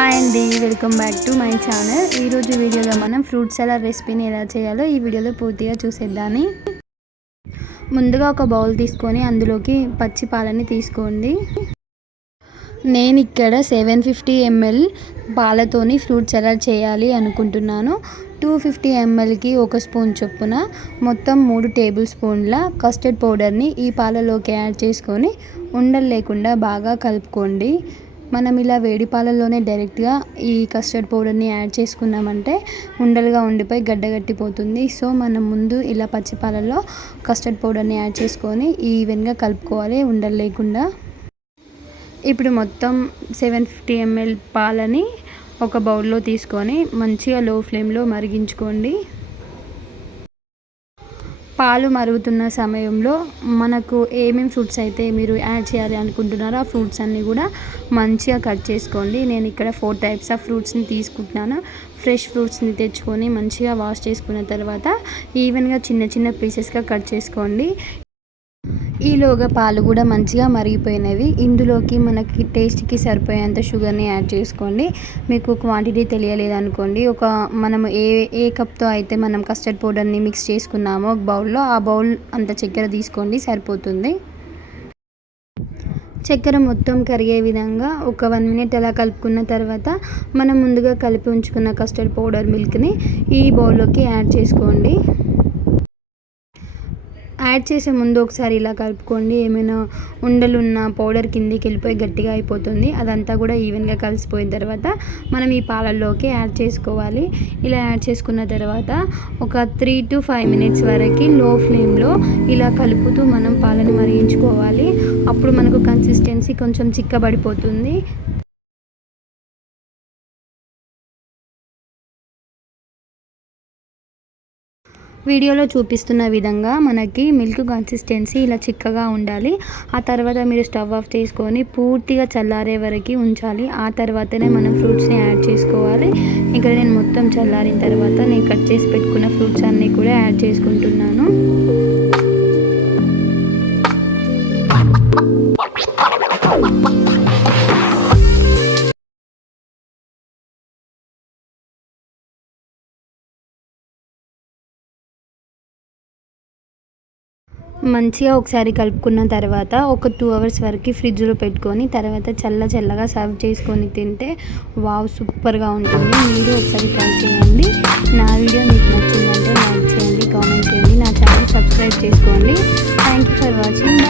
Hi అండి welcome back to my channel ఈరోజు వీడియోలో మనం ఫ్రూట్ సలాడ్ రెసిపీని ఎలా చేయాలో ఈ వీడియోలో పూర్తిగా చూసేద్దాని ముందుగా ఒక బౌల్ తీసుకొని అందులోకి పచ్చి పాలని తీసుకోండి. నేను ఇక్కడ సెవెన్ ఫిఫ్టీ ఎంఎల్ పాలతోని ఫ్రూట్ సలాడ్ చేయాలి అనుకుంటున్నాను. టూ ఫిఫ్టీ ఎంఎల్కి ఒక స్పూన్ చొప్పున మొత్తం మూడు టేబుల్ స్పూన్ల కస్టర్డ్ పౌడర్ని ఈ పాలలోకి యాడ్ చేసుకొని ఉండలు లేకుండా బాగా కలుపుకోండి. మనం ఇలా వేడి పాలల్లోనే డైరెక్ట్గా ఈ కస్టర్డ్ పౌడర్ని యాడ్ చేసుకున్నామంటే ఉండలుగా ఉండిపోయి గడ్డగట్టిపోతుంది సో మనం ముందు ఇలా పచ్చి పాలల్లో కస్టర్డ్ పౌడర్ని యాడ్ చేసుకొని ఈవెన్గా కలుపుకోవాలి ఉండలు లేకుండా. ఇప్పుడు మొత్తం సెవెన్ ఫిఫ్టీ ఎంఎల్ పాలని ఒక బౌల్లో తీసుకొని మంచిగా లో ఫ్లేమ్లో మరిగించుకోండి. పాలు మరుగుతున్న సమయంలో మనకు ఏమేమి ఫ్రూట్స్ అయితే మీరు యాడ్ చేయాలి అనుకుంటున్నారో ఆ ఫ్రూట్స్ అన్నీ కూడా మంచిగా కట్ చేసుకోండి. నేను ఇక్కడ ఫోర్ టైప్స్ ఆఫ్ ఫ్రూట్స్ని తీసుకుంటున్నాను. ఫ్రెష్ ఫ్రూట్స్ని తెచ్చుకొని మంచిగా వాష్ చేసుకున్న తర్వాత ఈవెన్గా చిన్న చిన్న పీసెస్గా కట్ చేసుకోండి. ఈలోగా పాలు కూడా మంచిగా మరిగిపోయినవి. ఇందులోకి మనకి టేస్ట్కి సరిపోయేంత షుగర్ని యాడ్ చేసుకోండి. మీకు క్వాంటిటీ తెలియలేదు అనుకోండి ఒక మనం ఏ ఏ కప్తో అయితే మనం కస్టర్డ్ పౌడర్ని మిక్స్ చేసుకున్నామో ఒక బౌల్లో ఆ బౌల్ అంత చక్కెర తీసుకోండి సరిపోతుంది. చక్కెర మొత్తం కరిగే విధంగా ఒక వన్ మినిట్ అలా కలుపుకున్న తర్వాత మనం ముందుగా కలిపి ఉంచుకున్న కస్టర్డ్ పౌడర్ మిల్క్ని ఈ బౌల్లోకి యాడ్ చేసుకోండి. యాడ్ చేసే ముందు ఒకసారి ఇలా కలుపుకోండి. ఏమైనా ఉండలున్న పౌడర్ కిందికి వెళ్ళిపోయి గట్టిగా అయిపోతుంది. అదంతా కూడా ఈవెన్గా కలిసిపోయిన తర్వాత మనం ఈ పాలల్లోకి యాడ్ చేసుకోవాలి. ఇలా యాడ్ చేసుకున్న తర్వాత ఒక త్రీ టు ఫైవ్ మినిట్స్ వరకు లో ఫ్లేమ్లో ఇలా కలుపుతూ మనం పాలని మరిగించుకోవాలి. అప్పుడు మనకు కన్సిస్టెన్సీ కొంచెం చిక్కబడిపోతుంది. వీడియోలో చూపిస్తున్న విధంగా మనకి మిల్క్ కన్సిస్టెన్సీ ఇలా చిక్కగా ఉండాలి. ఆ తర్వాత మీరు స్టవ్ ఆఫ్ చేసుకొని పూర్తిగా చల్లారే వరకు ఉంచాలి. ఆ తర్వాతనే మనం ఫ్రూట్స్ని యాడ్ చేసుకోవాలి. ఇక్కడ నేను మొత్తం చల్లారిన తర్వాత నేను కట్ చేసి పెట్టుకున్న ఫ్రూట్స్ అన్నీ కూడా యాడ్ చేసుకుంటున్నాను. మంచిగా ఒకసారి కలుపుకున్న తర్వాత ఒక టూ అవర్స్ వరకు ఫ్రిడ్జ్లో పెట్టుకొని తర్వాత చల్ల చల్లగా సర్వ్ చేసుకొని తింటే వావ్ సూపర్గా ఉంటుంది. మీరు ఒకసారి ట్రై చేయండి. నా వీడియో మీకు నచ్చిందంటే లైక్ చేయండి కామెంట్ చేయండి. నా ఛానల్ సబ్స్క్రైబ్ చేసుకోండి. Thank you for watching